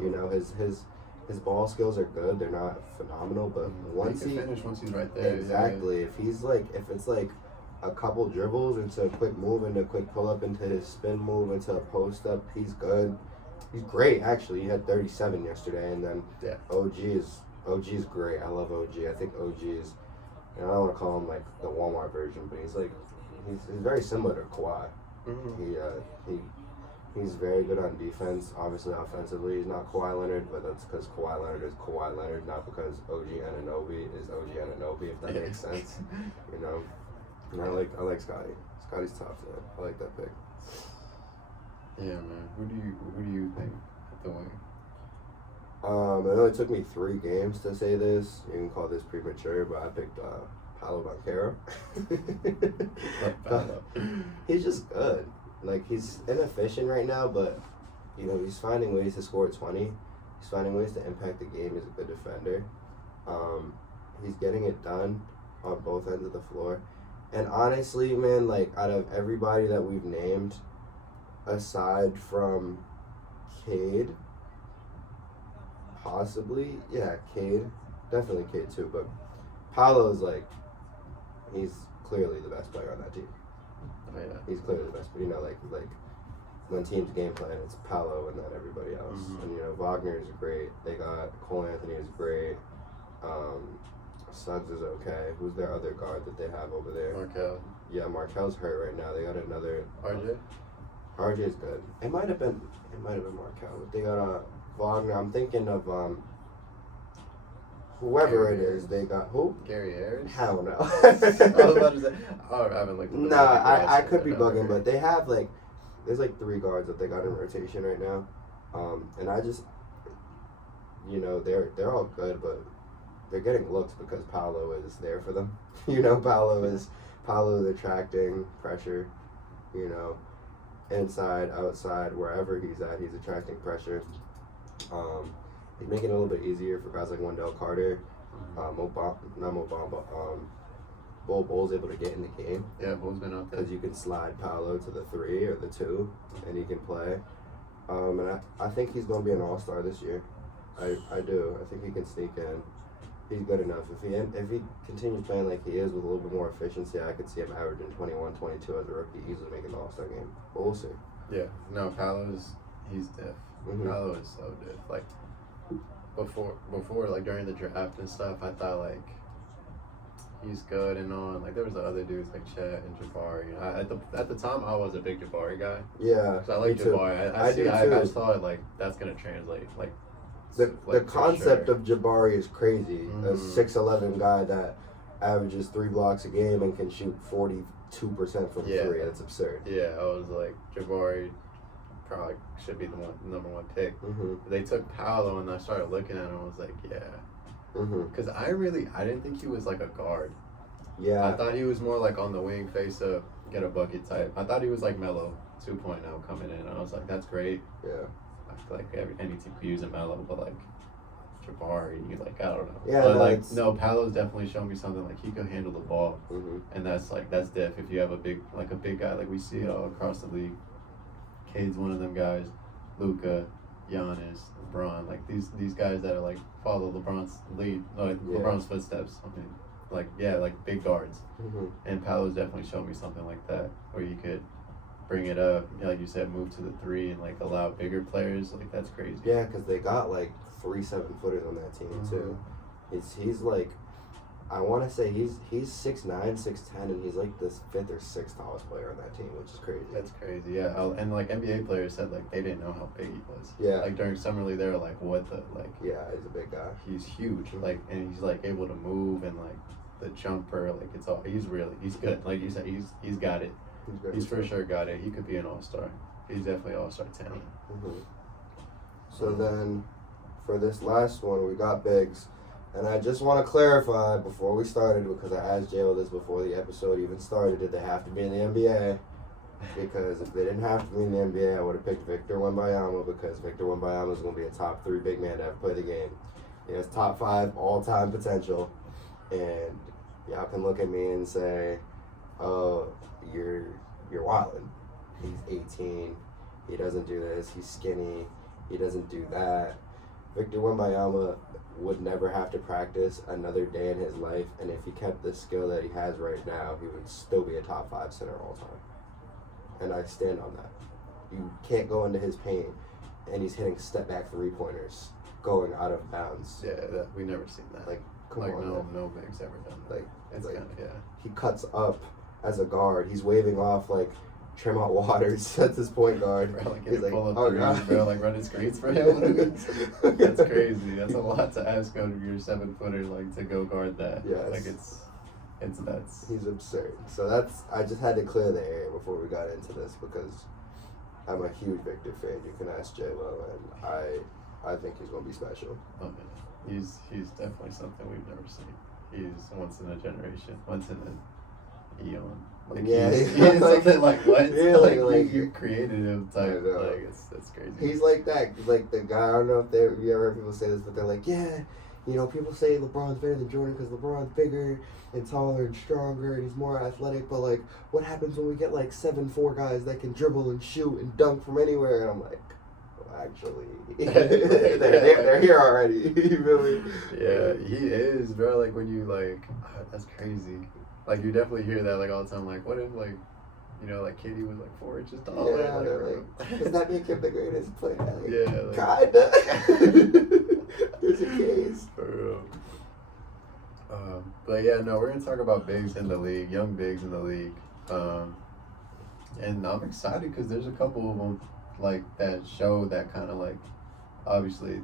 You know, his ball skills are good. They're not phenomenal, but once he can finish once he's right there. Exactly. If it's like a couple dribbles into a quick move, into a quick pull up, into his spin move, into a post up, he's good. He's great actually. He had 37 yesterday, and then OG is great. I love OG. I think OG is, I don't want to call him like the Walmart version, but he's very similar to Kawhi. He's very good on defense. Obviously, offensively, he's not Kawhi Leonard, but that's because Kawhi Leonard is Kawhi Leonard, not because OG Anunoby is OG Anunoby. If that makes sense, you know. And I like Scotty. Scotty's tough, man. I like that pick. Yeah, man. Who do you think at the wing? It only took me 3 games to say this. You can call this premature, but I picked Paolo Banchero. He's just good. Like, he's inefficient right now, but, you know, he's finding ways to score 20. He's finding ways to impact the game. He's a good defender. He's getting it done on both ends of the floor. And honestly, man, like, out of everybody that we've named, aside from Cade, possibly, Cade, definitely Cade too, but Paolo's like, he's clearly the best player on that team. Oh, yeah. He's clearly the best, but you know, like when teams game plan, it's Paolo and then everybody else. And you know, Wagner is great. They got Cole Anthony is great. Suggs is okay. Who's their other guard that they have over there? Markel. Yeah, Markel's hurt right now. They got another. RJ. RJ's good. It might have been Markel, but they got Wagner. I'm thinking of whoever it is. They got who? Gary Harris? Hell no. I was about to say, I haven't looked at the I could be bugging, but they have there's 3 guards that they got in rotation right now. And I just, you know, they're all good, but they're getting looks because Paolo is there for them. You know, Paolo is attracting pressure, you know, inside, outside, wherever he's at, he's attracting pressure. He's making it a little bit easier for guys like Wendell Carter, Bol Bol's able to get in the game. Yeah, Bol's been out there. Because you can slide Paolo to the 3 or the 2, and he can play. And I think he's going to be an all-star this year. I do. I think he can sneak in. He's good enough. If he continues playing like he is with a little bit more efficiency, I could see him averaging 21, 22 as a rookie, easily making the all-star game. But we'll see. Yeah. No, he's diff. Paolo is so diff. Like, before, like, during the draft and stuff, I thought, like, he's good and all. Like, there was the other dudes like Chet and Jabari. At the time, I was a big Jabari guy. Yeah. So I like Jabari. I thought like that's gonna translate. Like the concept of Jabari is crazy. A 6'11" guy that averages 3 blocks a game and can shoot 42% from 3. That's absurd. Yeah, I was like, Jabari probably should be the number 1 pick. They took Paolo, and I started looking at him. I was like, because I didn't think he was like a guard. Yeah. I thought he was more like on the wing, face up, get a bucket type. I thought he was like Melo 2.0 coming in. I was like, that's great. Yeah. I feel like any team could use a Melo, but like Jabari, I don't know. Yeah. But Paolo's definitely shown me something like he could handle the ball, and that's diff. If you have a big guy, like we see it all across the league. Cade's one of them guys. Luka, Giannis, LeBron, like these guys that are like follow LeBron's lead, LeBron's footsteps. I mean, like big guards. Mm-hmm. And Paolo's definitely shown me something like that, where you could bring it up, like you said, move to the 3 and like allow bigger players. Like that's crazy. Yeah, because they got like 3 7-footers on that team too. He's like, I want to say he's 6'9", 6'10", and he's like the 5th or 6th tallest player on that team, which is crazy. That's crazy. Yeah, and like NBA players said like they didn't know how big he was. Yeah. Like during summer league, they were like, what the like. Yeah, he's a big guy. He's huge. Like, and he's like able to move and like the jumper. Like it's all. He's good. Like you said, he's got it. He's for sure got it. He could be an all-star. He's definitely all-star talent. Mm-hmm. So then, for this last one, we got bigs. And I just want to clarify before we started, because I asked JLo this before the episode even started, did they have to be in the NBA? Because if they didn't have to be in the NBA, I would have picked Victor Wembanyama, because Victor Wembanyama is going to be a top 3 big man to ever play the game. He has top 5 all-time potential. And y'all can look at me and say, oh, you're wildin'. He's 18. He doesn't do this. He's skinny. He doesn't do that. Victor Wembanyama would never have to practice another day in his life, and if he kept the skill that he has right now, he would still be a top 5 center all time. And I stand on that. You can't go into his paint, and he's hitting step back 3-pointers going out of bounds. Yeah, we never seen that. Like, come like on, no big's ever done that. Like, it's kind of he cuts up as a guard. He's waving off like Tremont Waters at this point guard. Bro, like he's like, pull up oh threes, god, bro, like running screens for him. That's crazy. That's a lot to ask out of your 7-footer, like to go guard that. Yes. Like it's nuts. He's absurd. So I just had to clear the area before we got into this, because I'm a huge Victor fan. You can ask JLo, and I think he's gonna be special. Oh man, he's definitely something we've never seen. He's once in a generation, once in an eon. Like yeah, he's something like what? Yeah, like you created him type. Like it's crazy. He's like that. He's like the guy. I don't know if you ever heard people say this, but they're like, yeah, you know, people say LeBron's better than Jordan because LeBron's bigger and taller and stronger and he's more athletic. But like, what happens when we get like 7'4" guys that can dribble and shoot and dunk from anywhere? And I'm like, well, actually, they're here already. You feel me? Yeah, he is, bro. Like when you like, that's crazy. Like you definitely hear that like all the time. Like what if like, you know, like KD was like 4 inches taller? Yeah, like, does that make him the greatest player? Like, yeah, like, kinda. There's a case. For real. But yeah, no, we're gonna talk about bigs in the league, young bigs in the league, and I'm excited because there's a couple of them like that show that kind of like, obviously,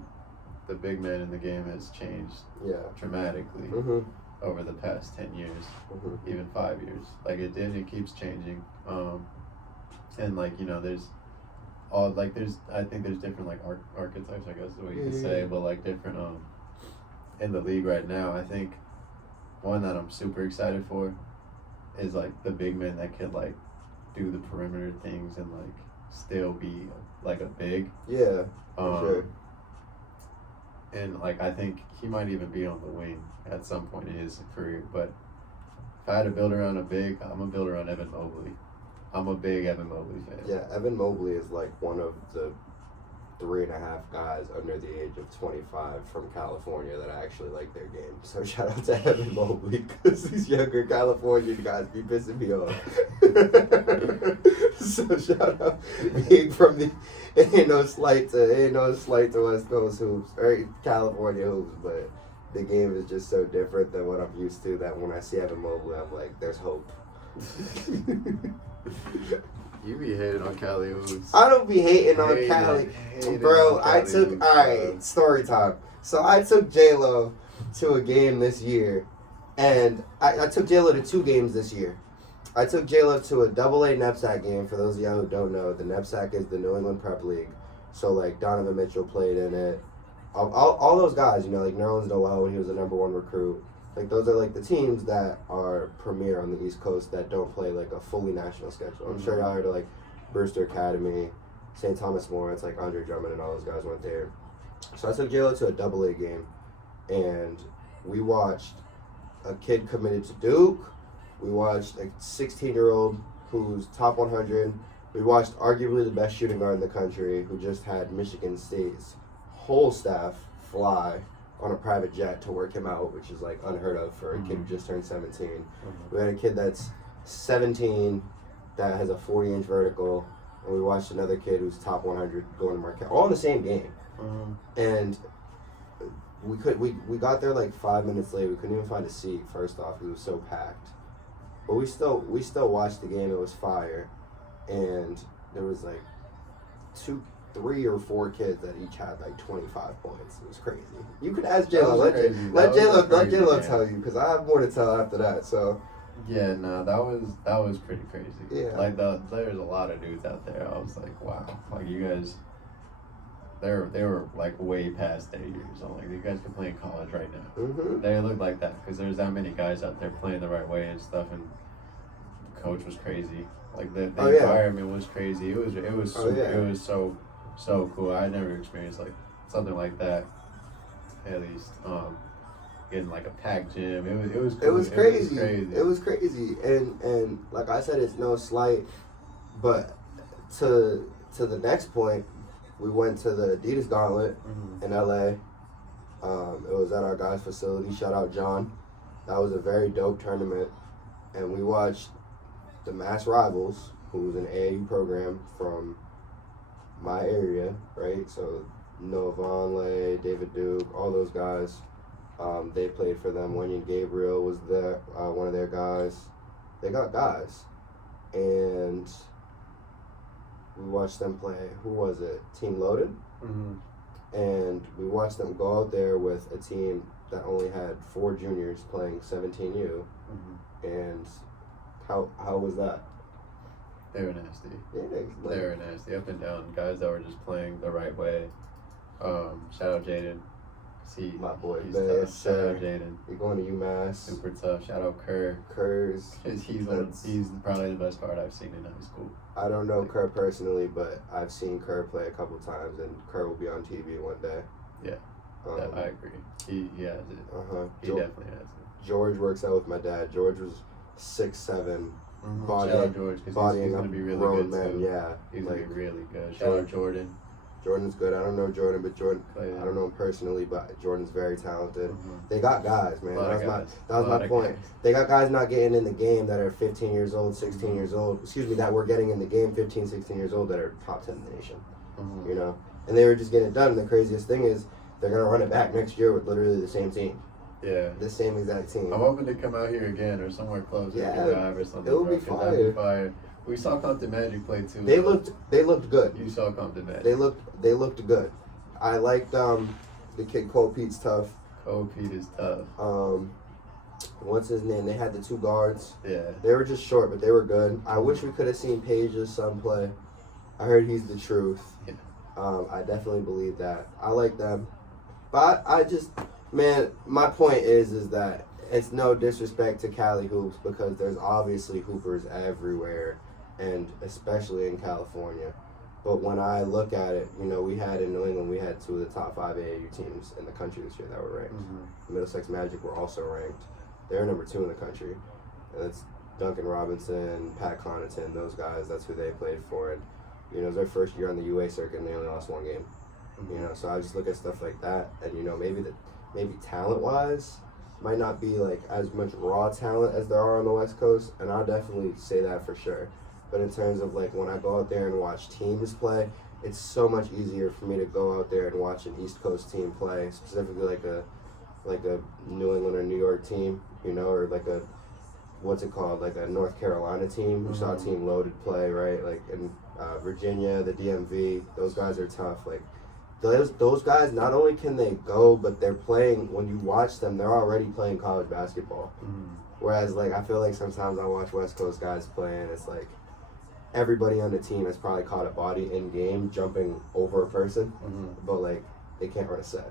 the big man in the game has changed dramatically. Mm-hmm. Over the past 10 years, even 5 years. Like it did, it keeps changing. And like, you know, I think there's different like archetypes, I guess is what you could say, but like different, in the league right now. I think one that I'm super excited for is like the big man that could like do the perimeter things and like still be like a big. Yeah, for sure. And like I think he might even be on the wing at some point in his career. But if I had to build around a big, I'm gonna build around Evan Mobley. I'm a big Evan Mobley fan. Yeah, Evan Mobley is like one of the 3.5 guys under the age of 25 from California that I actually like their game. So shout out to Evan Mobley, because these younger Californian guys be pissing me off. So shout out, being from the ain't no slight to West Coast hoops or California hoops, but the game is just so different than what I'm used to that when I see Evan Mobley, I'm like, there's hope. You be hating on Cali hoops. I don't be hating on Cali. Bro, alright, story time. So I took JLo to a game this year, and I took JLo to 2 games this year. I took JLo to a AA NEPSAC game. For those of y'all who don't know, the NEPSAC is the New England Prep League. So like Donovan Mitchell played in it. All those guys, you know, like Nerlens Noel when he was the #1 recruit. Like those are like the teams that are premier on the East Coast that don't play like a fully national schedule. I'm sure y'all heard of like Brewster Academy, St. Thomas More. It's like Andre Drummond and all those guys went there. So I took JLo to a AA game, and we watched a kid committed to Duke. We watched a 16-year-old who's top 100. We watched arguably the best shooting guard in the country who just had Michigan State's whole staff fly on a private jet to work him out, which is like unheard of for a kid who just turned 17. We had a kid that's 17 that has a 40-inch vertical, and we watched another kid who's top 100 going to Marquette, all in the same game. And we got there like 5 minutes late. We couldn't even find a seat. First off, it was so packed, but we still watched the game. It was fire, and there was like 3 or 4 kids that each had like 25 points. It was crazy. You could ask JLo. Let JLo tell you, because I have more to tell after that. So. Yeah, no, that was pretty crazy. Yeah. Like there's a lot of dudes out there. I was like, wow, like you guys, they were like way past their years. I'm like, you guys can play in college right now. They look like that because there's that many guys out there playing the right way and stuff. And the coach was crazy. Like the environment was crazy. It was so cool. I never experienced like something like that. At least. In like a packed gym, it was cool. It was crazy. It was crazy, and like I said, it's no slight, but to the next point, we went to the Adidas Gauntlet in LA. It was at our guy's facility. Shout out John. That was a very dope tournament, and we watched the Mass Rivals, who was an AAU program from my area, right? So Noah Vonleh, David Duke, all those guys. They played for them. Wenyan Gabriel was there, one of their guys. They got guys. And we watched them play, who was it? Team Loaded? And we watched them go out there with a team that only had 4 juniors playing 17U. And how was that? They were nasty. Yeah, they were nasty, up and down. Guys that were just playing the right way. Shout out Jaden. My boy, he's tough. Shout out Jaden. You're going to UMass. Super tough. Shout out Kerr. He's probably the best guard I've seen in high school. I don't know Kerr personally, but I've seen Kerr play a couple times, and Kerr will be on TV one day. Yeah, I agree. He has it. He definitely has it. George works out with my dad. George was 6'7", Shout out George, because he's going to be really good man, too. Yeah, he's going to be really good. Shout out Jordan. Jordan's good. I don't know Jordan, but I don't know him personally, but Jordan's very talented. They got guys, man. That was my point. They got guys not getting in the game that are 15 years old, 16 years old. Excuse me, that were getting in the game 15, 16 years old that are top 10 in the nation. You know? And they were just getting it done. And the craziest thing is they're going to run it back next year with literally the same team. Yeah. The same exact team. I'm hoping to come out here again or somewhere close. Yeah. Or something. It would be fire. We saw Compton Magic play too. They looked good. You saw Compton Magic. They looked good. I liked the kid Cole Pete's tough. Cole Pete is tough. What's his name? They had the 2 guards. Yeah. They were just short, but they were good. I wish we could have seen Page's son play. I heard he's the truth. Yeah. I definitely believe that. I like them. But I just, man, my point is that it's no disrespect to Cali hoops, because there's obviously hoopers everywhere, and especially in California. But when I look at it, you know, we had in New England, we had 2 of the top 5 AAU teams in the country this year that were ranked. Middlesex Magic were also ranked. They're number 2 in the country. And it's Duncan Robinson, Pat Connaughton, those guys, that's who they played for. And, you know, it was their first year on the UA circuit, and they only lost 1 game. You know, so I just look at stuff like that, and, you know, maybe talent-wise, might not be like as much raw talent as there are on the West Coast, and I'll definitely say that for sure. But in terms of like when I go out there and watch teams play, it's so much easier for me to go out there and watch an East Coast team play, specifically like a New England or New York team, you know, or like a like a North Carolina team. We saw Team Loaded play, right? Like in Virginia, the DMV, those guys are tough. Like those guys, not only can they go, but they're playing, when you watch them, they're already playing college basketball. Whereas, like, I feel like sometimes I watch West Coast guys play, and it's like everybody on the team has probably caught a body in game jumping over a person, but, like, they can't run a set.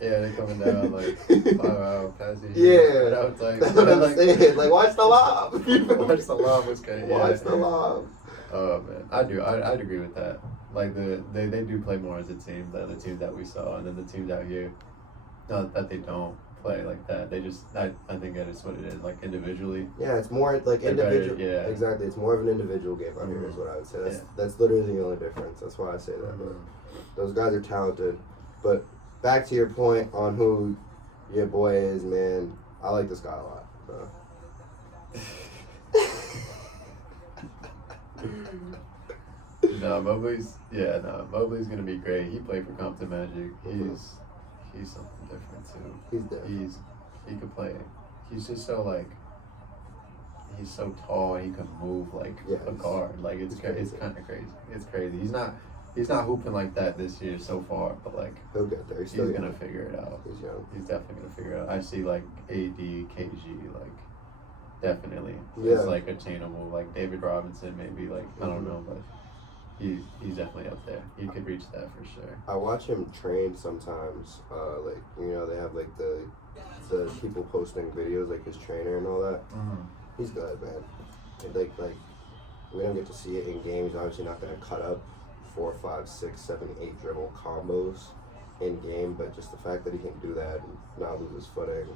Yeah, they coming down, like, 5-hour passing. Yeah, Like, that's what I'm saying. Like, watch the lob. Watch the lob was crazy. Watch the lob. Oh, man. I'd agree with that. Like, they do play more as a team than the teams that we saw, and then the teams out here, not that they don't play like that. They just, I think that is what it is, like, individually. Yeah, it's more like individual. Yeah. Exactly. It's more of an individual game out here is what I would say. That's literally the only difference. That's why I say that. But those guys are talented. But back to your point on who your boy is, man. I like this guy a lot. So. Mobley's gonna be great. He played for Compton Magic. He's something different too. He's different. He could play. He's just so like he's so tall and he can move like a guard. Like it's kind of crazy. It's crazy. He's not hooping like that this year so far, but like he'll get there. He's gonna figure it out. He's young. He's definitely gonna figure it out. I see like AD, KG, like definitely. Yeah. It's like attainable. Like David Robinson, maybe. Like I don't know, but he's definitely up there. He could reach that for sure. I watch him train sometimes. Like they have like the people posting videos like his trainer and all that. Mm-hmm. He's good, man. And like we don't get to see it in games. Obviously, not gonna cut up 4, 5, 6, 7, 8 dribble combos in game, but just the fact that he can do that and not lose his footing,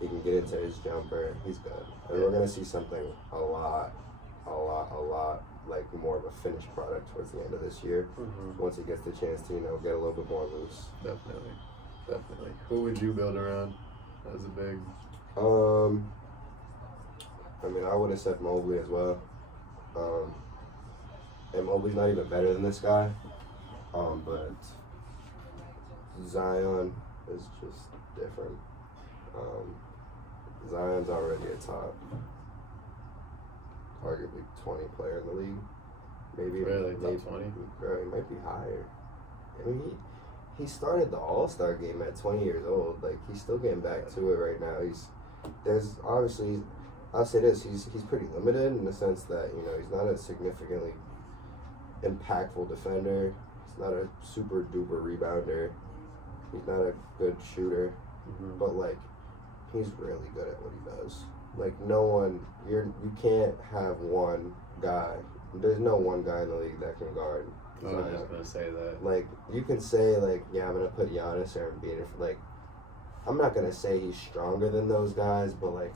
he can get into his jumper. He's good, and we're gonna see something a lot like more of a finished product towards the end of this year. Mm-hmm. Once he gets the chance to get a little bit more loose. Definitely. Who would you build around as a big? I mean, I would have said Mobley as well. And Mobley's not even better than this guy. But Zion is just different. Zion's already a top, arguably 20 player in the league. Maybe top 20? He might be higher. I mean, he started the All-Star game at 20 years old. Like, he's still getting back to it right now. There's obviously, I'll say this, he's pretty limited in the sense that, he's not a significantly impactful defender. He's not a super duper rebounder. He's not a good shooter. Mm-hmm. But like, he's really good at what he does. Like, you can't have one guy. There's no one guy in the league that can guard I was just gonna say that. Like, you can say like, yeah, I'm gonna put Giannis there and beat it. Like, I'm not gonna say he's stronger than those guys, but like,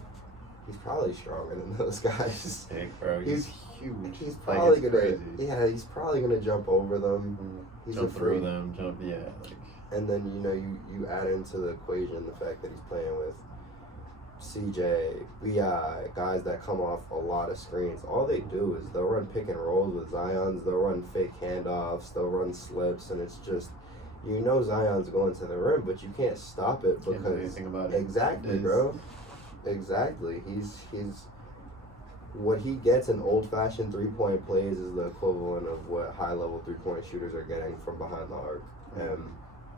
he's probably stronger than those guys. Big, bro. He's huge. He's probably gonna. crazy. Yeah, he's probably gonna jump over them. Mm-hmm. He's jump through them. Like. And then you add into the equation the fact that he's playing with CJ, BI, guys that come off a lot of screens. All they do is they'll run pick and rolls with Zions. They'll run fake handoffs. They'll run slips, and it's just Zion's going to the rim, but you can't stop it because can't do anything about it. Exactly, bro. Exactly. He's what he gets in old-fashioned three-point plays is the equivalent of what high-level three-point shooters are getting from behind the arc. And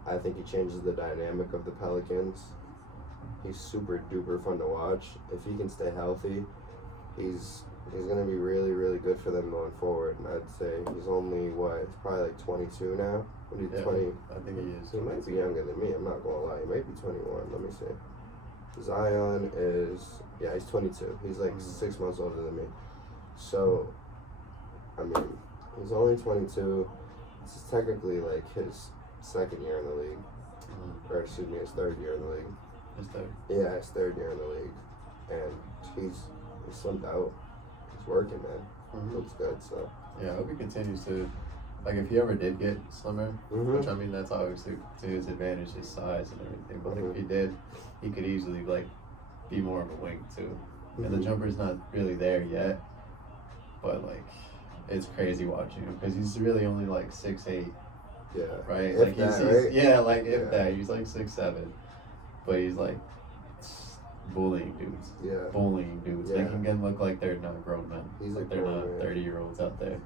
I think he changes the dynamic of the Pelicans. He's super duper fun to watch. If he can stay healthy, he's gonna be really, really good for them going forward. And I'd say he's only he's probably like 22 now. What yeah, 20? I think he is. He might be younger than me. I'm not gonna lie. He might be 21. Let me see. Zion is he's 22. He's like 6 months older than me. So, I mean, he's only 22. This is technically like his second year in the league, or excuse me, his third year in the league. His third. Yeah, his third year in the league, and he's slimmed out. He's working, man. Mm-hmm. Looks good. So yeah, I hope he continues to. Like, if he ever did get slimmer, which I mean, that's obviously to his advantage, his size and everything. But if he did, he could easily like be more of a wing too. And the jumper's not really there yet, but like, it's crazy watching him because he's really only like 6'8". Yeah. Right. If like that, he's right? yeah, like if that, he's like 6'7", but he's like bullying dudes. Yeah. Bullying dudes, Yeah. making them look like they're not grown men. He's like a they're grown not man. 30-year-olds out there.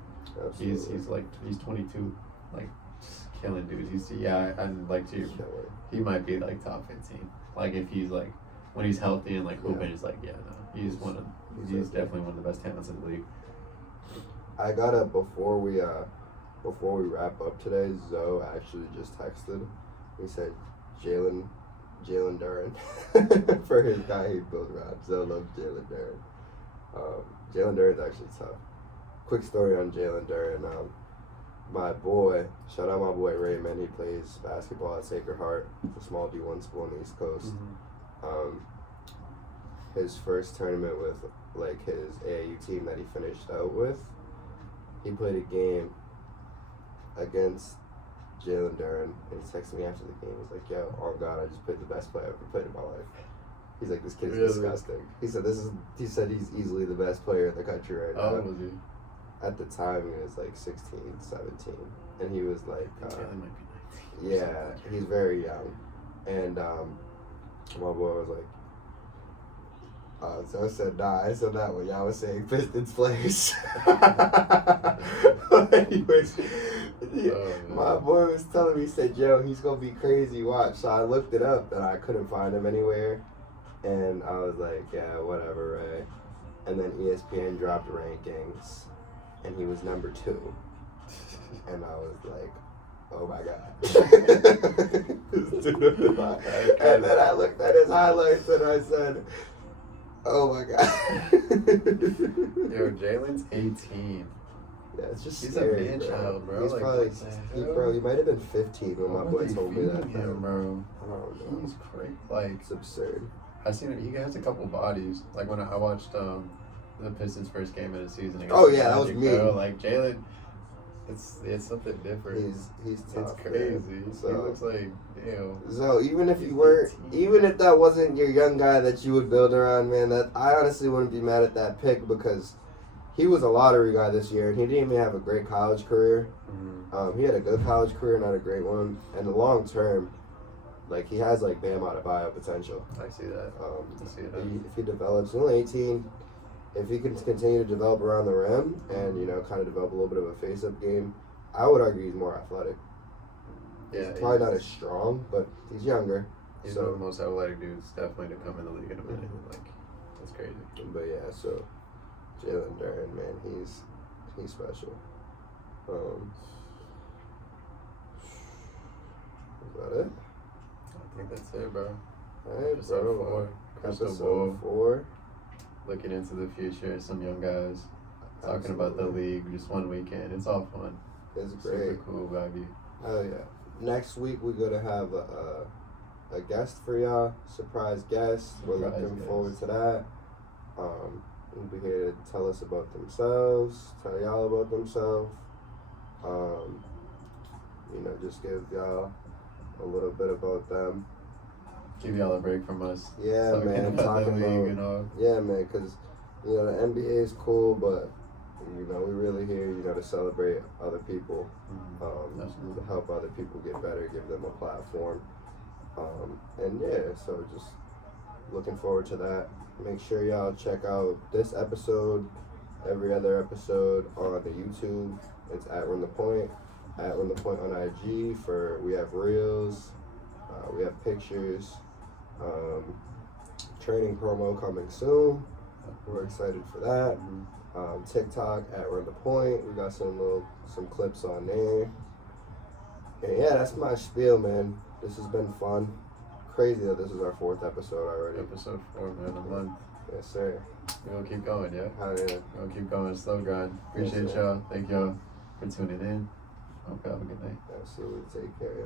Absolutely. He's 22, like just killing dudes. And like Killer. he might be like top 15. Like if he's like when he's healthy and like hooping, he's like he's definitely one of the best talents in the league. I got before we wrap up today. Zoe actually just texted. He said Jalen Duren for his guy he built around. Zoe loves Jalen Duren. Jalen Duren's actually tough. Quick story on Jalen Duren. Shout out my boy Raymond. He plays basketball at Sacred Heart, a small D1 school on the East Coast. His first tournament with like his AAU team that he finished out with, he played a game against Jalen Duren, and he texted me after the game. He's like, "Yo, oh God, I just played the best play I've ever played in my life." He's like, "This kid is Really? disgusting." He said, He said he's easily the best player in the country right How now. old was he? At the time, he was like 16, 17, and he was like, Jalen might be 19. yeah, he's very young, and my boy was like. So I said, nah, I said that when y'all was saying Pistons players. Anyways, my boy was telling me, he said, "Joe, he's going to be crazy, watch." So I looked it up, and I couldn't find him anywhere. And I was like, yeah, whatever, Ray. And then ESPN dropped rankings, and he was number 2. And I was like, oh my God. And then I looked at his highlights, and I said, oh my God. Yo, Jalen's 18. Yeah, it's just He's scary, a man-child, bro. He's Like, probably, what the hell? he might have been 15 when my boy told me that. Him, bro. I don't know. He's crazy. Like, It's absurd. I seen him. He has a couple bodies. Like when I watched the Pistons' first game of the season. against Oh, the yeah, that was Magic, me. bro. Like Jalen, it's something different. He's tough. It's crazy. Man. He looks like, ew. So even if He's you weren't, 18. even if that wasn't your young guy that you would build around, man, that I honestly wouldn't be mad at that pick because he was a lottery guy this year, and he didn't even have a great college career. Mm-hmm. He had a good college career, not a great one. And the long term, like he has like Bam Adebayo potential. I see that. I see that. If he develops, he's only 18. If he can continue to develop around the rim and kind of develop a little bit of a face-up game, I would argue he's more athletic. Yeah, He's probably not as strong, but he's younger. He's so, one of the most athletic dudes, definitely, to come in the league in a minute. Like, that's crazy. But yeah, so Jalen Duren, man, he's special. Is that it? I think that's it, bro. All right, Episode bro. 4. Crystal Episode Ball. 4. Looking into the future, some young guys talking about the league just one weekend. It's all fun. It's Super great. cool, vibey. Oh yeah. Next week we're gonna have a guest for y'all, surprise guest. We're Surprise looking guest. forward to that. We'll be here to tell us about themselves, tell y'all about themselves. Just give y'all a little bit about them. Give y'all a break from us. Yeah, Talking man. about Talking the league about and all. yeah, man. Because the NBA is cool, but we really here, to celebrate other people, Absolutely. to help other people get better, give them a platform. And yeah, so just looking forward to that. Make sure y'all check out this episode, every other episode on the YouTube. It's at Run the Point on IG. We have reels, we have pictures, training promo coming soon. We're excited for that. TikTok at Run the Point. We got some clips on there. And yeah, that's my spiel, man. This has been fun. Crazy that this is our 4th episode already. Episode 4, man, a month. Yes, sir. We're gonna keep going, yeah? Hell yeah. We're gonna keep going. Slow grind. Yes, Appreciate sir. y'all. Thank y'all for tuning in. Hope you have a good night. Absolutely. Take care, y'all.